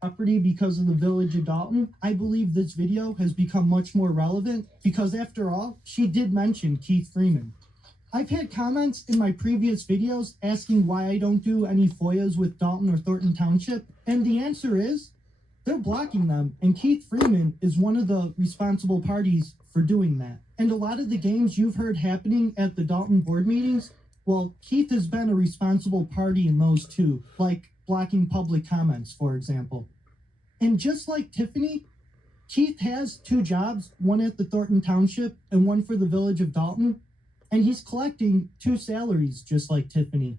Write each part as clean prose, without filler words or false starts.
property because of the village of Dalton, I believe this video has become much more relevant because, after all, she did mention Keith Freeman. I've had comments in my previous videos asking why I don't do any FOIAs with Dalton or Thornton Township, and the answer is they're blocking them, and Keith Freeman is one of the responsible parties for doing that. And a lot of the games you've heard happening at the Dalton board meetings, well, Keith has been a responsible party in those too, like blocking public comments, for example. And just like Tiffany, Keith has two jobs, one at the Thornton Township and one for the village of Dalton, and he's collecting two salaries just like Tiffany.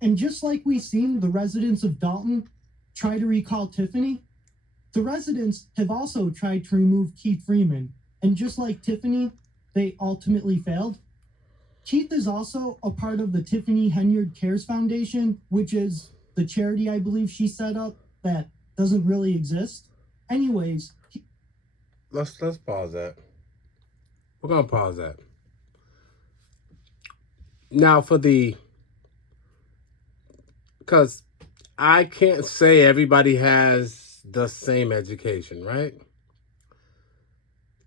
And just like we've seen the residents of Dalton try to recall Tiffany, the residents have also tried to remove Keith Freeman, and just like Tiffany, they ultimately failed. Keith is also a part of the Tiffany Henyard Cares Foundation, which is the charity I believe she set up that doesn't really exist. Anyways, let's pause that. We're gonna pause that. Now because I can't say everybody has the same education, right?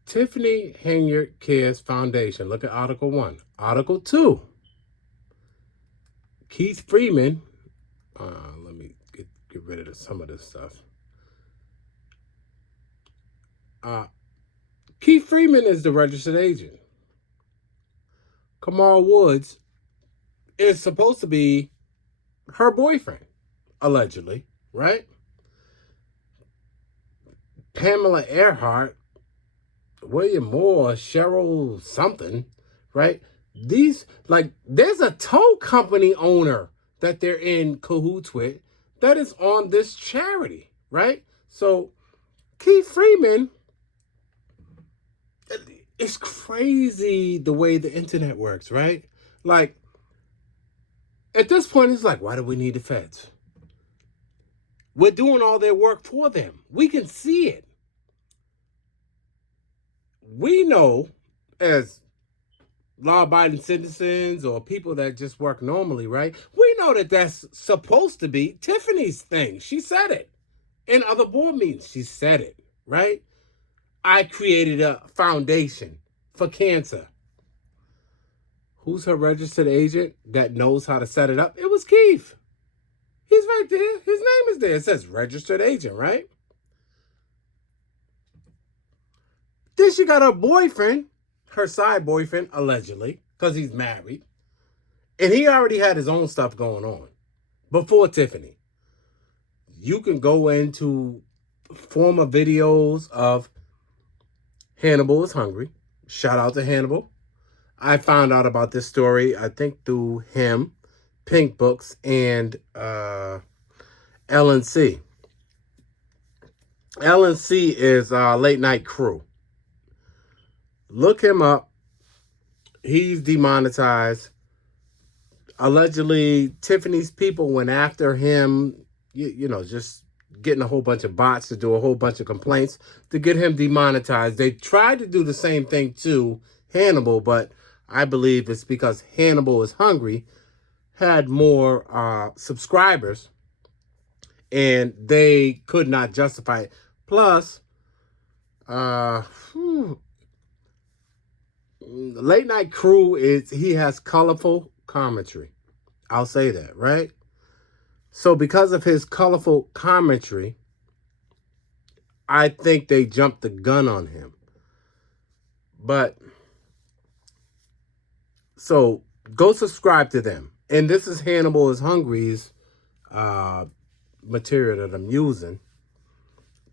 Tiffany Henyard Cares Foundation. Look at Article 1. Article 2. Keith Freeman. Let me get rid of some of this stuff. Keith Freeman is the registered agent. Kamal Woods is supposed to be her boyfriend, allegedly, right? Pamela Earhart, William Moore, Cheryl something, right? These, like, there's a tow company owner that they're in cahoots with that is on this charity, right? So Keith Freeman, it's crazy the way the internet works, right? Like, at this point, it's like, why do we need the feds? We're doing all their work for them. We can see it. We know, as law-abiding citizens or people that just work normally, right? We know that that's supposed to be Tiffany's thing. She said it. In other board meetings, she said it, right? I created a foundation for cancer. Who's her registered agent that knows how to set it up? It was Keith. He's right there. His name is there. It says registered agent, right? Then she got her boyfriend, her side boyfriend, allegedly, because he's married. And he already had his own stuff going on before Tiffany. You can go into former videos of Hannibal is Hungry. Shout out to Hannibal. I found out about this story, I think, through him, Pink Books, and LNC. LNC is Late Night Crew. Look him up. He's demonetized. Allegedly, Tiffany's people went after him, you know, just getting a whole bunch of bots to do a whole bunch of complaints to get him demonetized. They tried to do the same thing to Hannibal, but I believe it's because Hannibal is Hungry had more subscribers and they could not justify it. Plus, Late Night Crew he has colorful commentary. I'll say that, right? So because of his colorful commentary, I think they jumped the gun on him. But so go subscribe to them. And this is Hannibal is Hungry's material that I'm using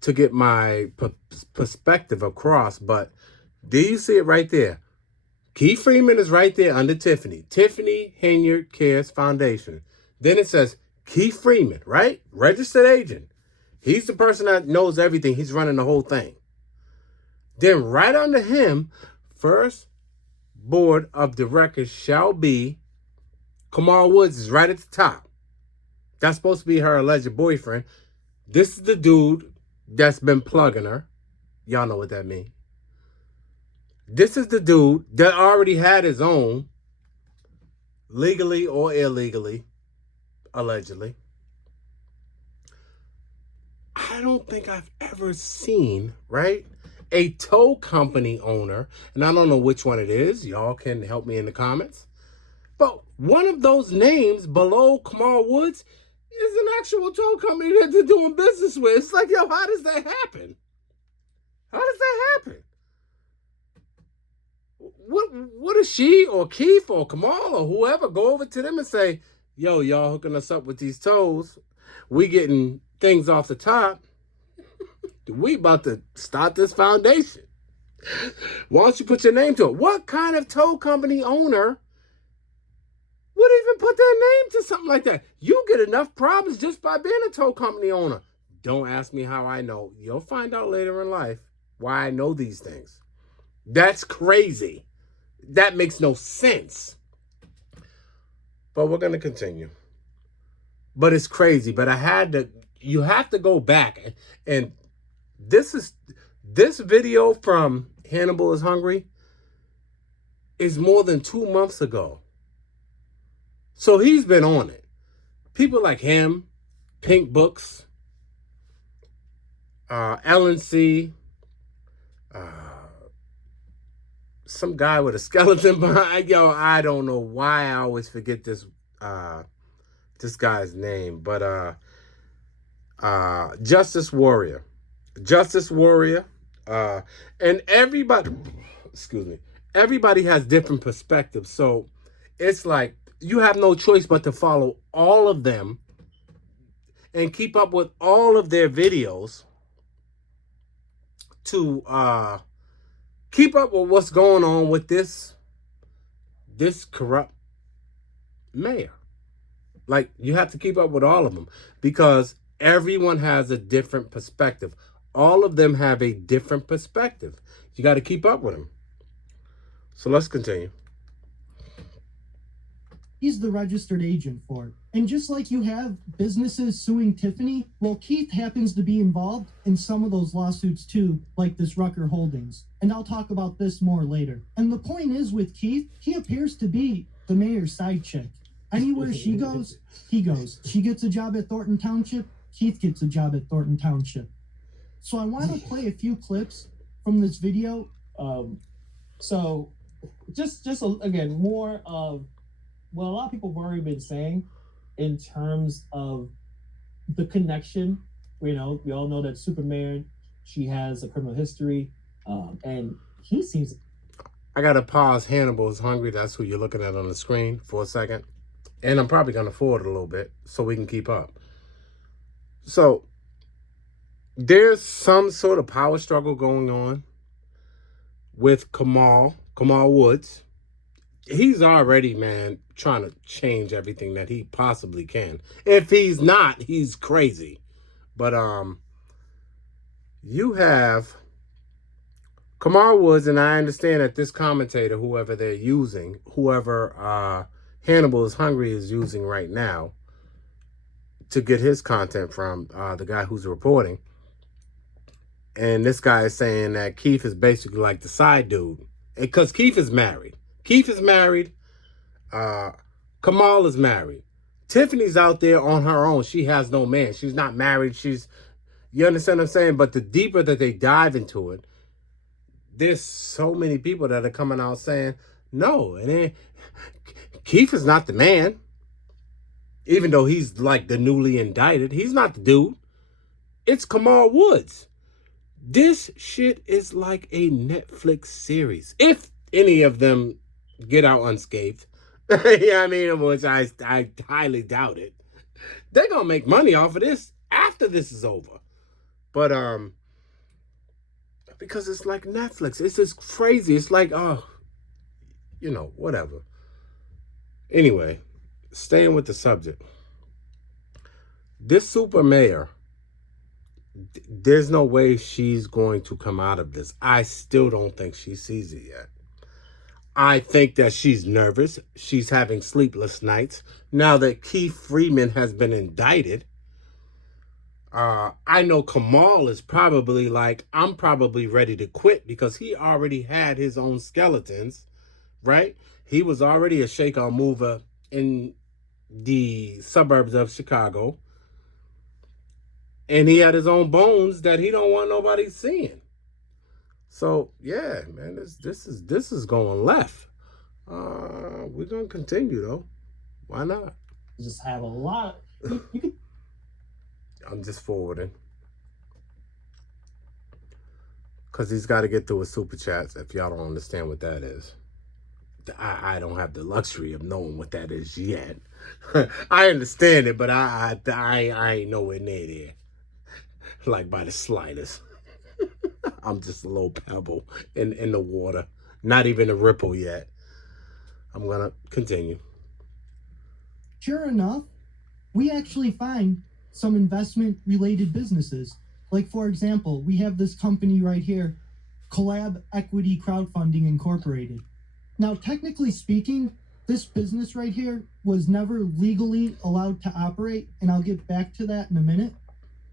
to get my perspective across. But do you see it right there? Keith Freeman is right there under Tiffany. Tiffany Henyard Cares Foundation. Then it says Keith Freeman, right? Registered agent. He's the person that knows everything. He's running the whole thing. Then right under him, first board of directors shall be Kamal Woods is right at the top. That's supposed to be her alleged boyfriend. This is the dude that's been plugging her. Y'all know what that means. This is the dude that already had his own, legally or illegally, allegedly. I I don't think I've ever seen, right, a tow company owner, and I don't know which one it is. Y'all can help me in the comments. But one of those names below Kamal Woods is an actual tow company that they're doing business with. It's like, yo, how does that happen? How does that happen? What does she or Keith or Kamal or whoever go over to them and say, yo, y'all hooking us up with these tows. We getting things off the top. We about to start this foundation. Why don't you put your name to it? What kind of tow company owner would even put their name to something like that? You get enough problems just by being a tow company owner. Don't ask me how I know. You'll find out later in life why I know these things. That's crazy. That makes no sense. But we're going to continue. But it's crazy. But you have to go back. And this video from Hannibal is Hungry is more than 2 months ago. So he's been on it. People like him, Pink Books, LNC, some guy with a skeleton behind. Yo, I don't know why I always forget this guy's name, but Justice Warrior, and everybody, excuse me, everybody has different perspectives. So it's like you have no choice but to follow all of them and keep up with all of their videos to keep up with what's going on with this corrupt mayor. Like, you have to keep up with all of them because everyone has a different perspective. All of them have a different perspective. You got to keep up with them. So let's continue. He's the registered agent for it. And just like you have businesses suing Tiffany, well, Keith happens to be involved in some of those lawsuits too, like this Rucker Holdings. And I'll talk about this more later. And the point is with Keith, he appears to be the mayor's side chick. Anywhere she goes, he goes. She gets a job at Thornton Township, Keith gets a job at Thornton Township. So I want to play a few clips from this video. So just again, more of what a lot of people have already been saying in terms of the connection. You know, we all know that Superman, she has a criminal history, and he seems... I got to pause Hannibal is Hungry. That's who you're looking at on the screen for a second. And I'm probably going to forward it a little bit so we can keep up. So there's some sort of power struggle going on with Kamal Woods. He's already, man, trying to change everything that he possibly can. If he's not, he's crazy. But you have Kamal Woods, and I understand that this commentator, whoever they're using, whoever Hannibal is Hungry is using right now to get his content from, the guy who's reporting. And this guy is saying that Keith is basically like the side dude. Because Keith is married. Kamal is married. Tiffany's out there on her own. She has no man. She's not married. You understand what I'm saying? But the deeper that they dive into it, there's so many people that are coming out saying, no, and Keith is not the man. Even though he's like the newly indicted, he's not the dude. It's Kamal Woods. This shit is like a Netflix series. If any of them get out unscathed. Yeah, I mean, which I highly doubt it. They're going to make money off of this after this is over. But, because it's like Netflix. It's just crazy. It's like, whatever. Anyway, staying with the subject. This super mayor, there's no way she's going to come out of this. I still don't think she sees it yet. I think that she's nervous. She's having sleepless nights. Now that Keith Freeman has been indicted, I know Kamal is probably like, I'm probably ready to quit because he already had his own skeletons, right? He was already a shaker mover in the suburbs of Chicago. And he had his own bones that he don't want nobody seeing. So yeah, man, this is going left. We're gonna continue though. Why not? Just have a lot. You could. I'm just forwarding. Because he's got to get through his super chats if y'all don't understand what that is. I don't have the luxury of knowing what that is yet. I understand it, but I ain't nowhere near there. Like by the slightest. I'm just a little pebble in the water. Not even a ripple yet. I'm going to continue. Sure enough, we actually find some investment related businesses. Like, for example, we have this company right here, Collab Equity Crowdfunding Incorporated. Now, technically speaking, this business right here was never legally allowed to operate, and I'll get back to that in a minute.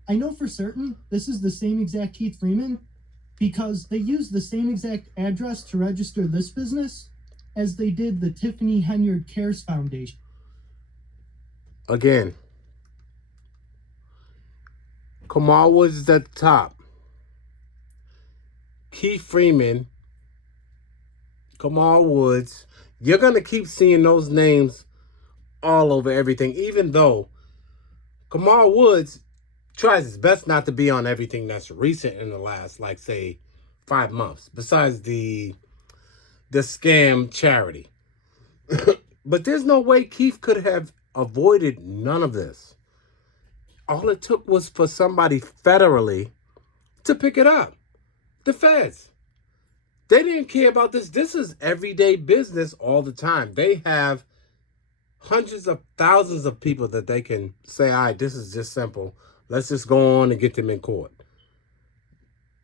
I know for certain this is the same exact Keith Freeman because they used the same exact address to register this business as they did the Tiffany Henyard Cares Foundation. Again, Kamal Woods is at the top. Keith Freeman, Kamal Woods. You're going to keep seeing those names all over everything, even though Kamal Woods tries his best not to be on everything that's recent in the last, like, say, 5 months, besides the scam charity. But there's no way Keith could have avoided none of this. All it took was for somebody federally to pick it up. The feds. They didn't care about this. This is everyday business all the time. They have hundreds of thousands of people that they can say, all right, this is just simple. Let's just go on and get them in court.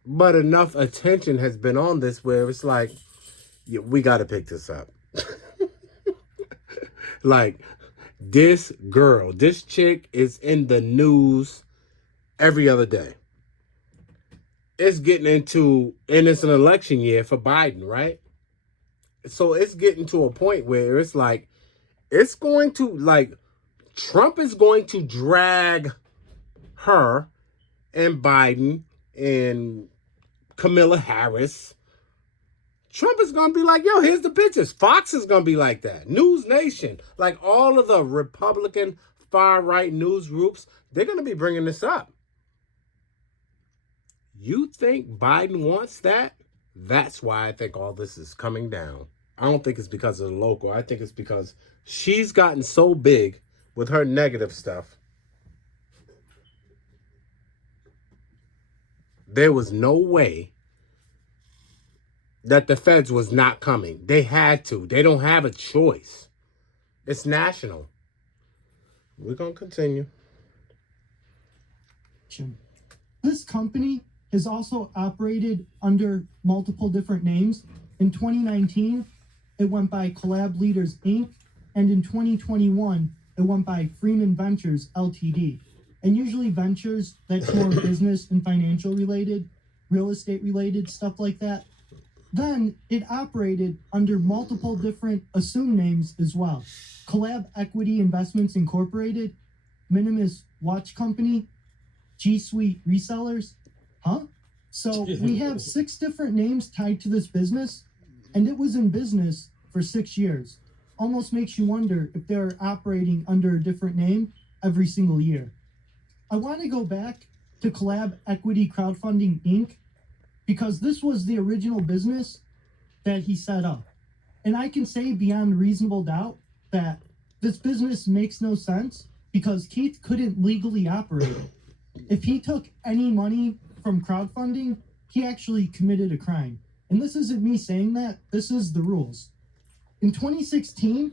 But enough attention has been on this where it's like, yeah, we got to pick this up. Like, this girl, this chick is in the news every other day. It's getting into, and it's an election year for Biden, right? So it's getting to a point where it's like, it's going to, like, Trump is going to drag her and Biden and Kamala Harris. Trump is going to be like, yo, here's the pictures. Fox is going to be like that. News Nation, like all of the Republican far-right news groups, they're going to be bringing this up. You think Biden wants that? That's why I think all this is coming down. I don't think it's because of the local. I think it's because she's gotten so big with her negative stuff. There was no way that the feds was not coming. They had to. They don't have a choice. It's national. We're going to continue. This company has also operated under multiple different names. In 2019, it went by Collab Leaders Inc. And in 2021, it went by Freeman Ventures Ltd. And usually ventures, that's more business and financial related, real estate related, stuff like that. Then it operated under multiple different assumed names as well. Collab Equity Investments Incorporated, Minimus Watch Company, G Suite Resellers. Huh? So we have 6 different names tied to this business, and it was in business for 6 years. Almost makes you wonder if they're operating under a different name every single year. I want to go back to Collab Equity Crowdfunding Inc. because this was the original business that he set up. And I can say beyond reasonable doubt that this business makes no sense because Keith couldn't legally operate it. If he took any money from crowdfunding, he actually committed a crime. And this isn't me saying that, this is the rules. In 2016,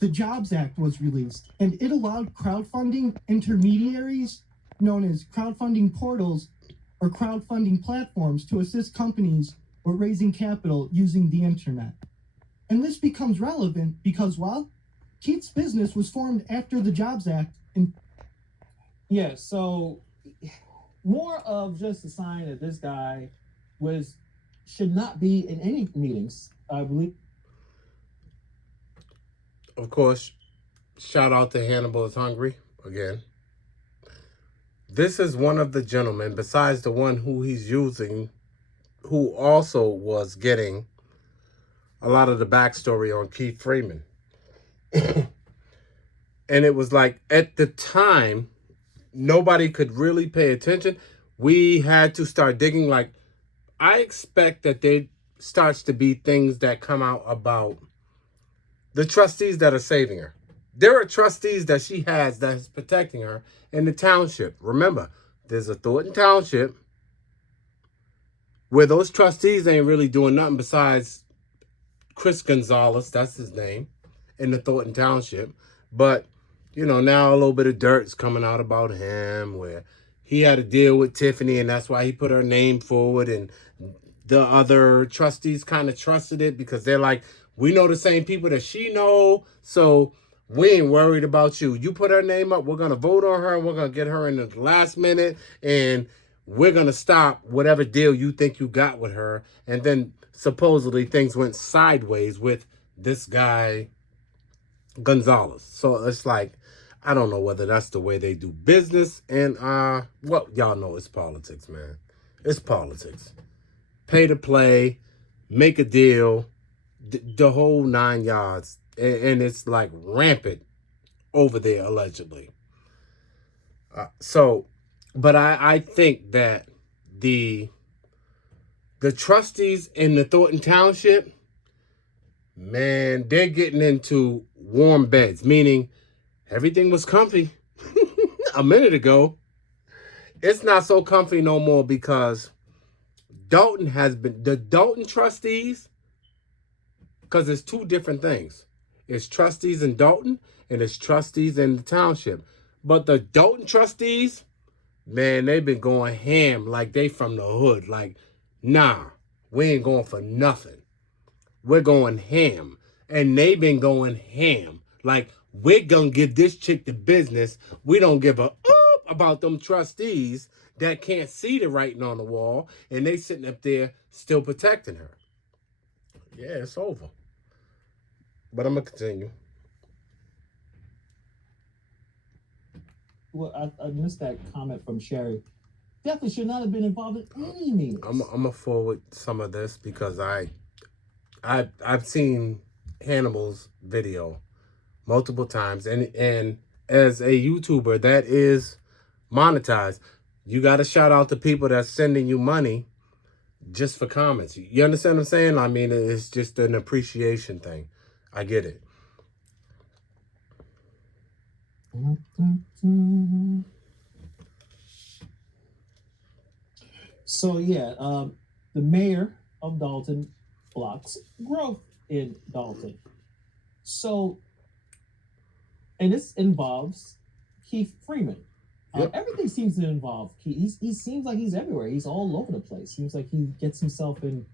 the Jobs Act was released, and it allowed crowdfunding intermediaries, known as crowdfunding portals or crowdfunding platforms, to assist companies with raising capital using the internet. And this becomes relevant because, well, Keith's business was formed after the Jobs Act. Yeah, so more of just a sign that this guy should not be in any meetings, I believe. Of course, shout out to Hannibal is Hungry again. this is one of the gentlemen, besides the one who he's using, who also was getting a lot of the backstory on Keith Freeman. And it was like, at the time, nobody could really pay attention. We had to start digging. Like, I expect that there starts to be things that come out about the trustees that are saving her. There are trustees that she has that is protecting her in the township. Remember, there's a Thornton Township where those trustees ain't really doing nothing besides Chris Gonzalez, that's his name, in the Thornton Township. But, you know, now a little bit of dirt's coming out about him, where he had a deal with Tiffany, and that's why he put her name forward, and the other trustees kind of trusted it because they're like, we know the same people that she know, so we ain't worried about you. You put her name up, we're going to vote on her, and we're going to get her in the last minute, and we're going to stop whatever deal you think you got with her. And then supposedly things went sideways with this guy, Gonzalez. So it's like, I don't know whether that's the way they do business. And, well, y'all know it's politics, man. It's politics. Pay to play, make a deal, the whole 9 yards. And it's like rampant over there, allegedly. But I think that the trustees in the Thornton Township, man, they're getting into warm beds, meaning everything was comfy a minute ago. It's not so comfy no more because Dalton has been, the Dalton trustees, because it's two different things. It's trustees in Dalton and it's trustees in the township. But the Dalton trustees, man, they've been going ham like they from the hood. Like, nah, we ain't going for nothing. We're going ham. And they've been going ham. Like, we're going to give this chick the business. We don't give a about them trustees that can't see the writing on the wall. And they sitting up there still protecting her. Yeah, it's over. But I'm going to continue. Well, I missed that comment from Sherry. Definitely should not have been involved in any meetings. I'm gonna forward some of this because I've seen Hannibal's video multiple times, and as a YouTuber that is monetized, you got to shout out to people that's sending you money just for comments. You understand what I'm saying? I mean, it's just an appreciation thing. I get it. So yeah, the mayor of Dalton blocks growth in Dalton. So, and this involves Keith Freeman. Yep. Everything seems to involve Keith. He seems like he's everywhere. He's all over the place. Seems like he gets himself in.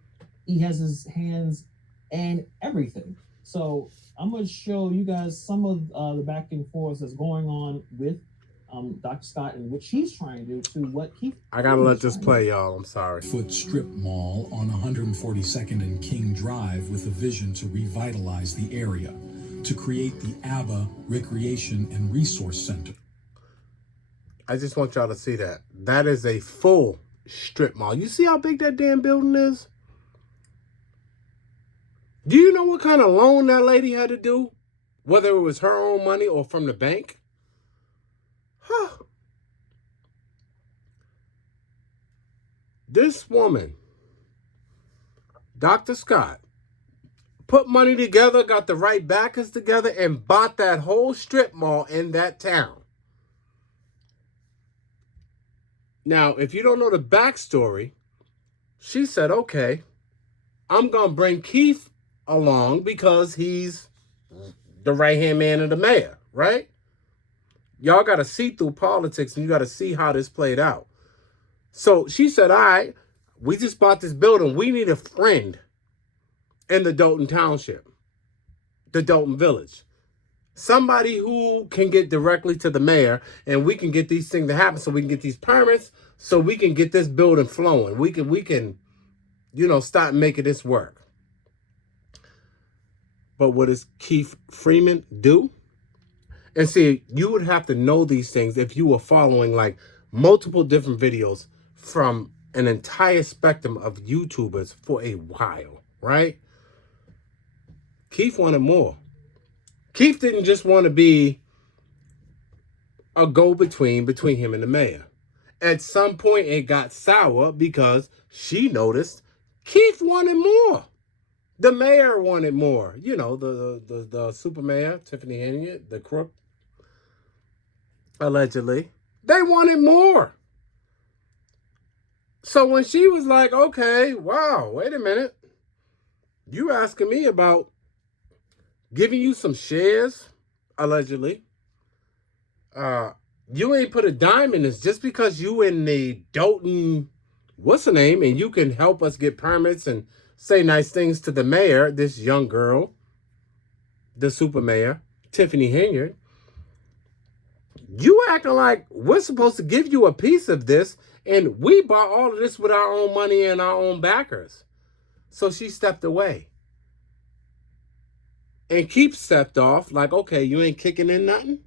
He has his hands and everything. So I'm going to show you guys some of the back and forth that's going on with Dr. Scott and what she's trying to do to what Keith. I gotta let this play, y'all. I'm sorry. Foot strip mall on 142nd and King Drive with a vision to revitalize the area, to create the ABBA Recreation and Resource Center. I just want y'all to see that. That is a full strip mall. You see how big that damn building is? Do you know what kind of loan that lady had to do? Whether it was her own money or from the bank? Huh. This woman, Dr. Scott, put money together, got the right backers together, and bought that whole strip mall in that town. Now, if you don't know the backstory, she said, okay, I'm going to bring Keith along because he's the right-hand man of the mayor, right? Y'all got to see through politics and you got to see how this played out. So she said, all right, we just bought this building. We need a friend in the Dalton Township, the Dalton Village. Somebody who can get directly to the mayor and we can get these things to happen so we can get these permits so we can get this building flowing. We can, you know, start making this work. But what does Keith Freeman do? And see, you would have to know these things if you were following like multiple different videos from an entire spectrum of YouTubers for a while, right? Keith wanted more. Keith didn't just want to be a go-between between him and the mayor. At some point, it got sour because she noticed Keith wanted more. The mayor wanted more. You know, the super mayor, Tiffany Henyard, the crook, allegedly. They wanted more. So when she was like, okay, wow, wait a minute. You asking me about giving you some shares, allegedly. You ain't put a dime in this just because you in the Dolton, what's her name, and you can help us get permits and say nice things to the mayor, this young girl, the super mayor, Tiffany Henyard. You acting like we're supposed to give you a piece of this, and we bought all of this with our own money and our own backers. So she stepped away. And Keith stepped off like, okay, you ain't kicking in nothing?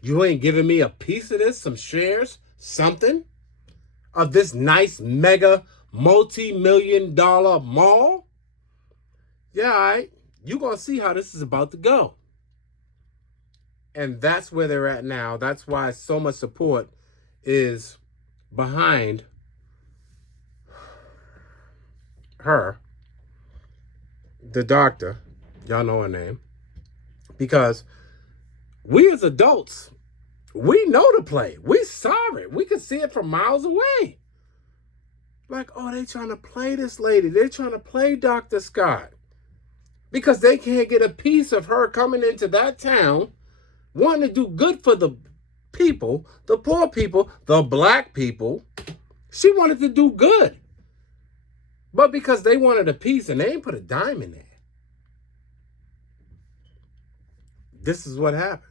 You ain't giving me a piece of this, some shares, something of this nice mega multi-million-dollar mall? Yeah, all right. You're going to see how this is about to go. And that's where they're at now. That's why so much support is behind her, the doctor. Y'all know her name. Because we as adults, we know the play. We saw it. We could see it from miles away. Like, oh, they trying to play this lady. They're trying to play Dr. Scott. Because they can't get a piece of her coming into that town, wanting to do good for the people, the poor people, the black people. She wanted to do good. But because they wanted a piece and they ain't put a dime in there. This is what happened.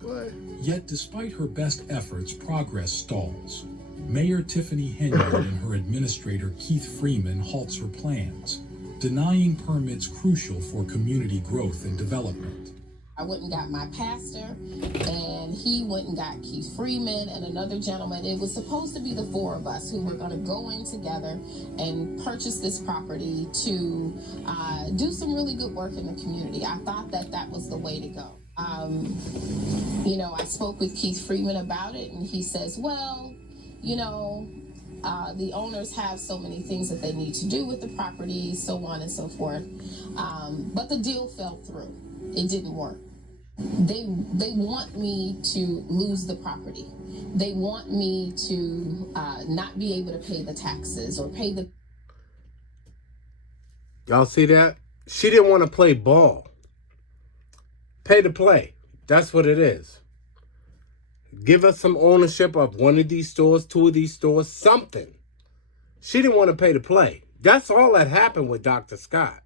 What? Yet, despite her best efforts, progress stalls. Mayor Tiffany Henyard and her administrator Keith Freeman halts her plans, denying permits crucial for community growth and development. I went and got my pastor, and he went and got Keith Freeman and another gentleman. It was supposed to be the four of us who were going to go in together and purchase this property to do some really good work in the community. I thought that that was the way to go. You know, I spoke with Keith Freeman about it, and he says, well, you know, the owners have so many things that they need to do with the property, so on and so forth. But the deal fell through. It didn't work. They want me to lose the property. They want me to not be able to pay the taxes or pay the... Y'all see that? She didn't want to play ball. Pay to play. That's what it is. Give us some ownership of one of these stores, two of these stores, something. She didn't want to pay to play. That's all that happened with Dr. Scott.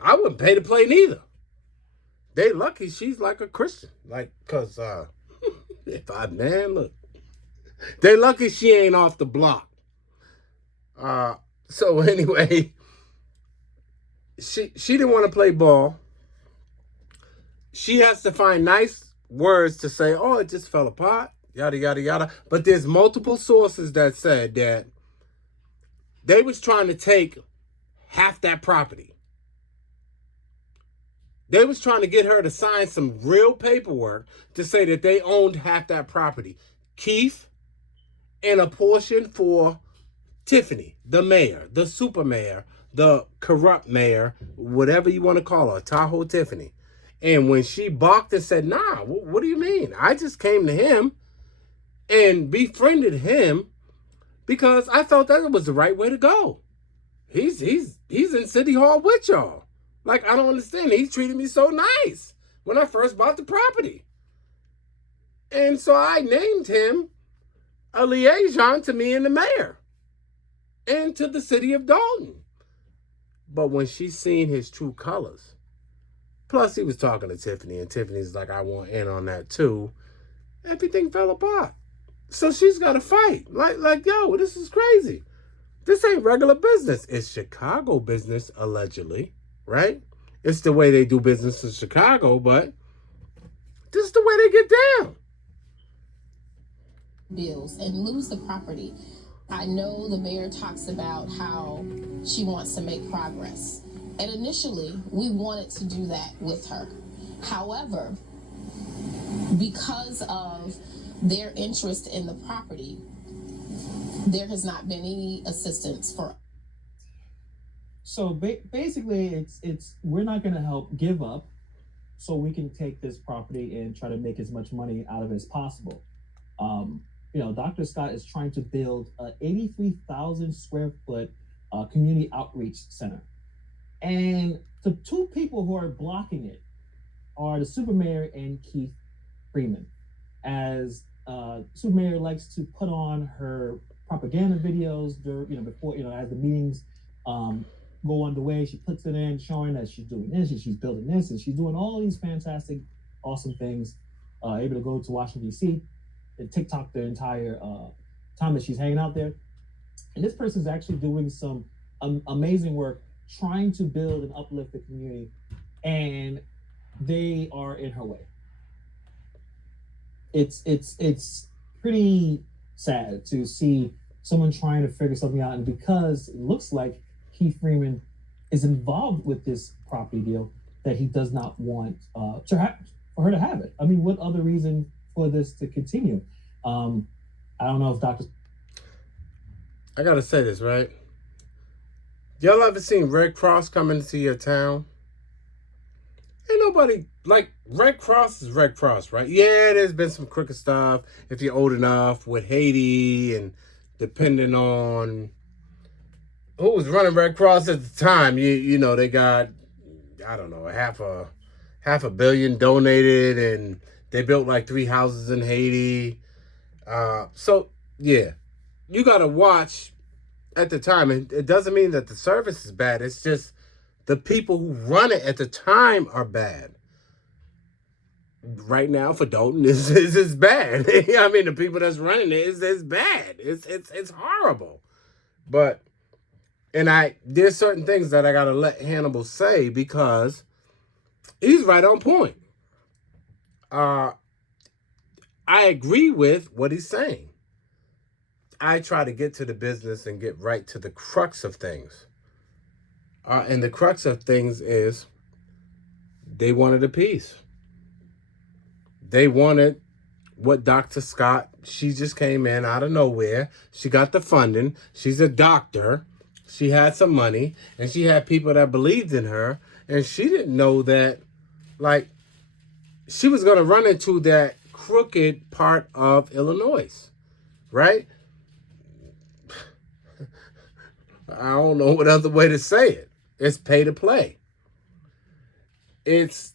I wouldn't pay to play neither. They lucky she's like a Christian. Like, cause look. They lucky she ain't off the block. So anyway, she didn't want to play ball. She has to find nice words to say, oh, it just fell apart, yada, yada, yada. But there's multiple sources that said that they was trying to take half that property. They was trying to get her to sign some real paperwork to say that they owned half that property. Keith and a portion for Tiffany, the mayor, the super mayor, the corrupt mayor, whatever you want to call her, Tahoe Tiffany. And when she balked and said, nah, what do you mean? I just came to him and befriended him because I thought that was the right way to go. He's in City Hall with y'all. Like, I don't understand. He treated me so nice when I first bought the property. And so I named him a liaison to me and the mayor and to the city of Dolton. But when she seen his true colors, plus he was talking to Tiffany, and Tiffany's like, I want in on that too, everything fell apart. So she's got to fight. Like, yo, this is crazy. This ain't regular business. It's Chicago business, allegedly. Right? it's the way they do business in Chicago, but this is the way they get down. Bills and lose the property. I know the mayor talks about how she wants to make progress. And initially, we wanted to do that with her. However, because of their interest in the property, there has not been any assistance for. So basically, it's we're not going to help give up, so we can take this property and try to make as much money out of it as possible. Dr. Scott is trying to build a 83,000 square foot community outreach center, and the two people who are blocking it are the supermayor and Keith Freeman. As supermayor likes to put on her propaganda videos, before as the meetings go underway, she puts it in showing that she's doing this and she's building this and she's doing all these fantastic, awesome things. Able to go to Washington D.C. and TikTok the entire time that she's hanging out there. And this person's actually doing some amazing work trying to build and uplift the community, and they are in her way. It's pretty sad to see someone trying to figure something out, and because it looks like Keith Freeman is involved with this property deal, that he does not want for her to have it. I mean, what other reason for this to continue? I don't know if Dr. I gotta say this, right? Y'all ever seen Red Cross come into your town? Ain't nobody, like, Red Cross is Red Cross, right? Yeah, there's been some crooked stuff, if you're old enough, with Haiti, and depending on who was running Red Cross at the time, you know, they got, I don't know, half a billion donated, and they built like 3 houses in Haiti. So, yeah, you got to watch at the time. And it doesn't mean that the service is bad. It's just the people who run it at the time are bad. Right now for Dolton is bad. I mean, the people that's running it is bad. It's horrible. But, and there's certain things that I got to let Hannibal say because he's right on point. I agree with what he's saying. I try to get to the business and get right to the crux of things. And the crux of things is they wanted a piece. They wanted what Dr. Scott, she just came in out of nowhere. She got the funding. She's a doctor. She had some money. And she had people that believed in her. And she didn't know that, like, she was going to run into that crooked part of Illinois, right? I don't know what other way to say it. It's pay to play. It's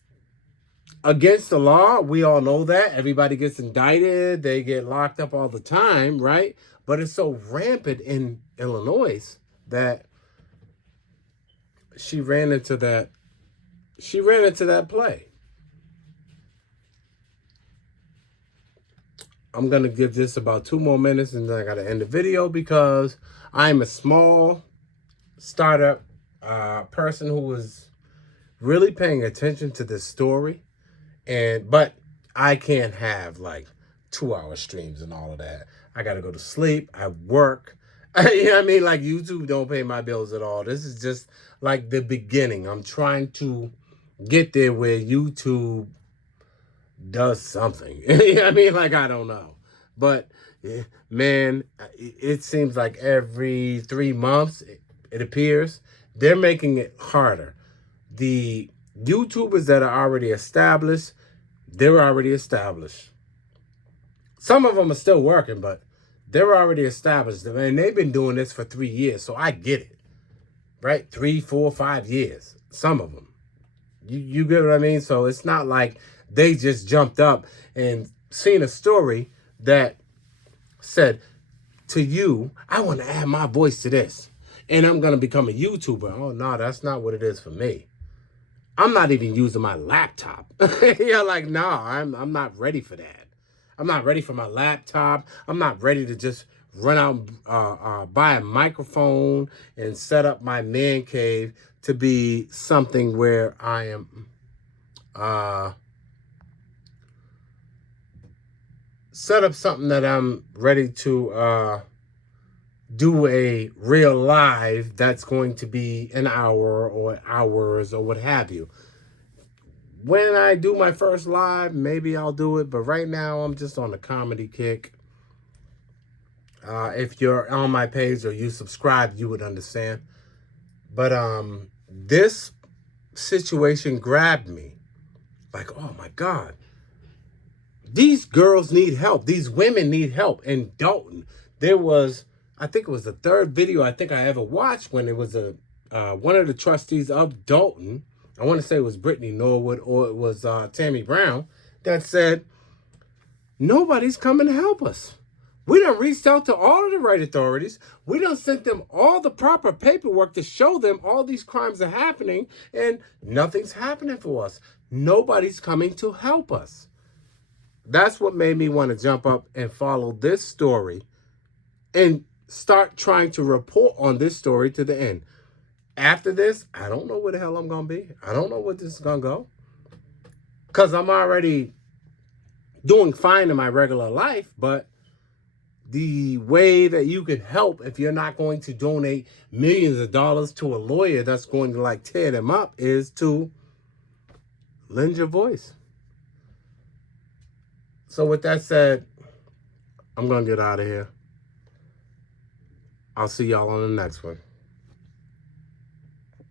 against the law. We all know that. Everybody gets indicted. They get locked up all the time, right? But it's so rampant in Illinois that she ran into that play. I'm going to give this about 2 more minutes and then I got to end the video because I'm a small startup person who was really paying attention to this story. But I can't have like 2-hour streams and all of that. I got to go to sleep. I work. You know what I mean? Like YouTube don't pay my bills at all. This is just like the beginning. I'm trying to get there where YouTube does something. You know what I mean? Like, I don't know. But man, it seems like every 3 months, it appears, they're making it harder. The YouTubers that are already established, they're already established. Some of them are still working, but they're already established. And they've been doing this for 3 years, so I get it. Right? 3, 4, 5 years. Some of them. You get what I mean? So it's not like they just jumped up and seen a story that said to you, I want to add my voice to this. And I'm going to become a YouTuber. Oh, no, that's not what it is for me. I'm not even using my laptop. You're like, no, I'm not ready for that. I'm not ready for my laptop. I'm not ready to just run out, buy a microphone and set up my man cave to be something where I am set up something that I'm ready to do a real live that's going to be an hour or hours or what have you. When I do my first live, maybe I'll do it, but right now I'm just on a comedy kick. If you're on my page or you subscribe, you would understand. But this situation grabbed me. Like, oh my God. These girls need help. These women need help. In Dalton, there was, I think it was the third video I think I ever watched when it was one of the trustees of Dalton. I want to say it was Brittany Norwood or it was Tammy Brown that said, nobody's coming to help us. We done reached out to all of the right authorities. We done sent them all the proper paperwork to show them all these crimes are happening and nothing's happening for us. Nobody's coming to help us. That's what made me want to jump up and follow this story and start trying to report on this story to the end. After this, I don't know where the hell I'm going to be. I don't know where this is going to go. Because I'm already doing fine in my regular life, but the way that you can help if you're not going to donate millions of dollars to a lawyer that's going to like tear them up is to lend your voice. So with that said, I'm going to get out of here. I'll see y'all on the next one.